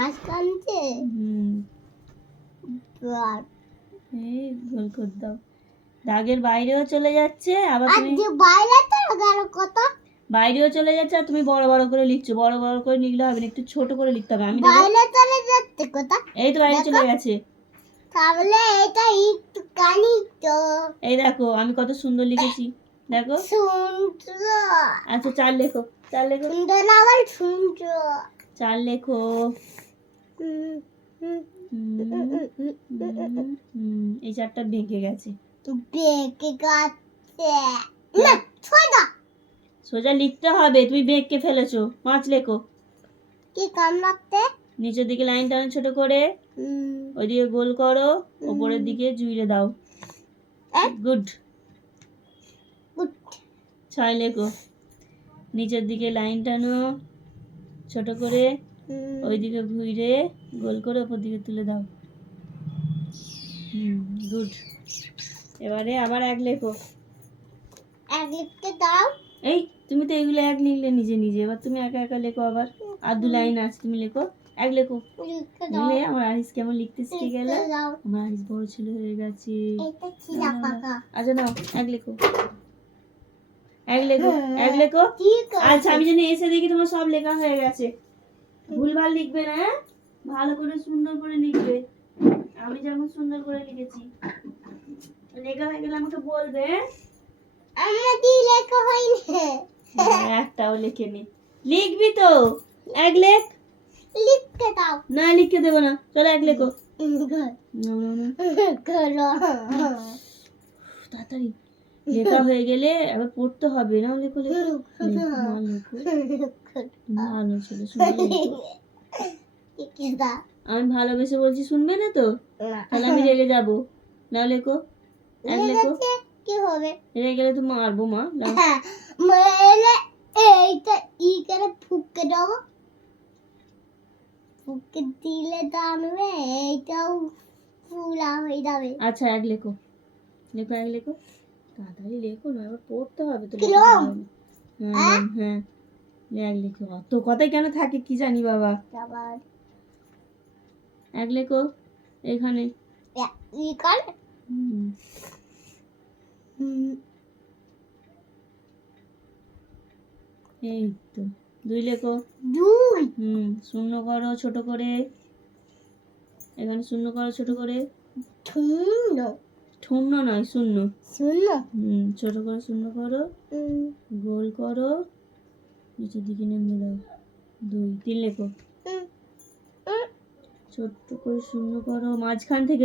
মাছ কানছে এই গোল করে দাও। দাগের বাইরেও চলে যাচ্ছে, আবার তুমি বাইরে তো গেল কত, বাইরেও চলে যাচ্ছে, আর তুমি বড় বড় করে লিখছো। বড় বড় করে লিখলে হবে না, একটু ছোট করে লিখতে হবে। আমি বাইরে চলে যাচ্ছে কত, এই তো বাইরে চলে গেছে। তাহলে এটা একটু কানি তো। এই দেখো আমি কত সুন্দর লিখেছি, দেখো। সুন্দর। আচ্ছা 4 লেখো, 4 লেখো, সুন্দর না আবার সুন্দর। 4 লেখো। এই 4টা বেঁকে গেছে। বেঁকে গেছে না, সোজা সোজা লিখতে হবে, তুমি বেঁকে ফেলেছো। 5 লেখো। কি কাম রাখতে, নিচের দিকে লাইন টানো ছোট করে, ওইদিকে গোল করো, উপরের দিকে জুড়ে দাও। গুড। 6 লেখো। নিচের দিকে লাইন টানো ছোট করে, ওইদিকে ঘুরে গোল করে উপর দিকে তুলে দাও। গুড। এবারে আবার 1 লেখো। 1 লিখতে দাও। এই তুমি তো এগুলো 1 লিখলে নিজে নিজে, এবার তুমি একা একা লেখো। আবার আর 2 লাইন আছে, তুমি লেখো। 1 লেখো। বুঝলে আমার আরিস কেমন লিখতে শিখে গেল। আমার আরিস বড় ছেলে হয়ে গেছে। আচ্ছা নাও 1 লেখো। 1 লেখো, 1 লেখো। আচ্ছা আমি জানি এসে দেখি তোমার সব লেখা হয়ে গেছে। ভুলভাল লিখবে না, হ্যাঁ? ভালো করে সুন্দর করে লিখবে, আমি যেমন সুন্দর করে লিখেছি। লেখা হয়ে গেলে আমাকে বলবে। আমরা কি লেখা হয়নি, একটাও লেখে নি। লিখবি তো, 1 লেখ। লিখতে দাও। না লিখতে দেবো না, চলো 1 লেখো। তাড়াতাড়ি লেখা হয়ে গেলে আবার পড়তে হবে না। লেখো লেখো, ভালো ছেলে, শুনবে লেখো। আমি ভালোবেসে বলছি, শুনবে না তো, তাহলে আমি রেগে যাবো। না লেখো, 1 লেখো। কি হবে, রেগে গেলে তো মারবো মা। মেলে এইটা ই করে ফুকে দাও, ফুকে দিলে দাঁড়াবে, এইটাও ফুলা হয়ে যাবে। আচ্ছা 1 লেখো, লেখো 1 লেখো, তাড়াতাড়ি লেখো না, এবার পড়তে হবে তো। হ্যাঁ হ্যাঁ 1 লেখো। অত কথাই কেন থাকে কি জানি বাবা। 1 লেখো এখানে। ই কর। এই তো 2 লেখো। 2 শূন্য করো ছোট করে, এখানে শূন্য করো ছোট করে। শূন্য, শূন্য নয়, শূন্য। শূন্য। ছোট করে শূন্য করো, গোল করো, নিচের দিকে নেমে দাও। 2 3 লেখো। ছোট্ট করে শূন্য করো, মাঝখান থেকে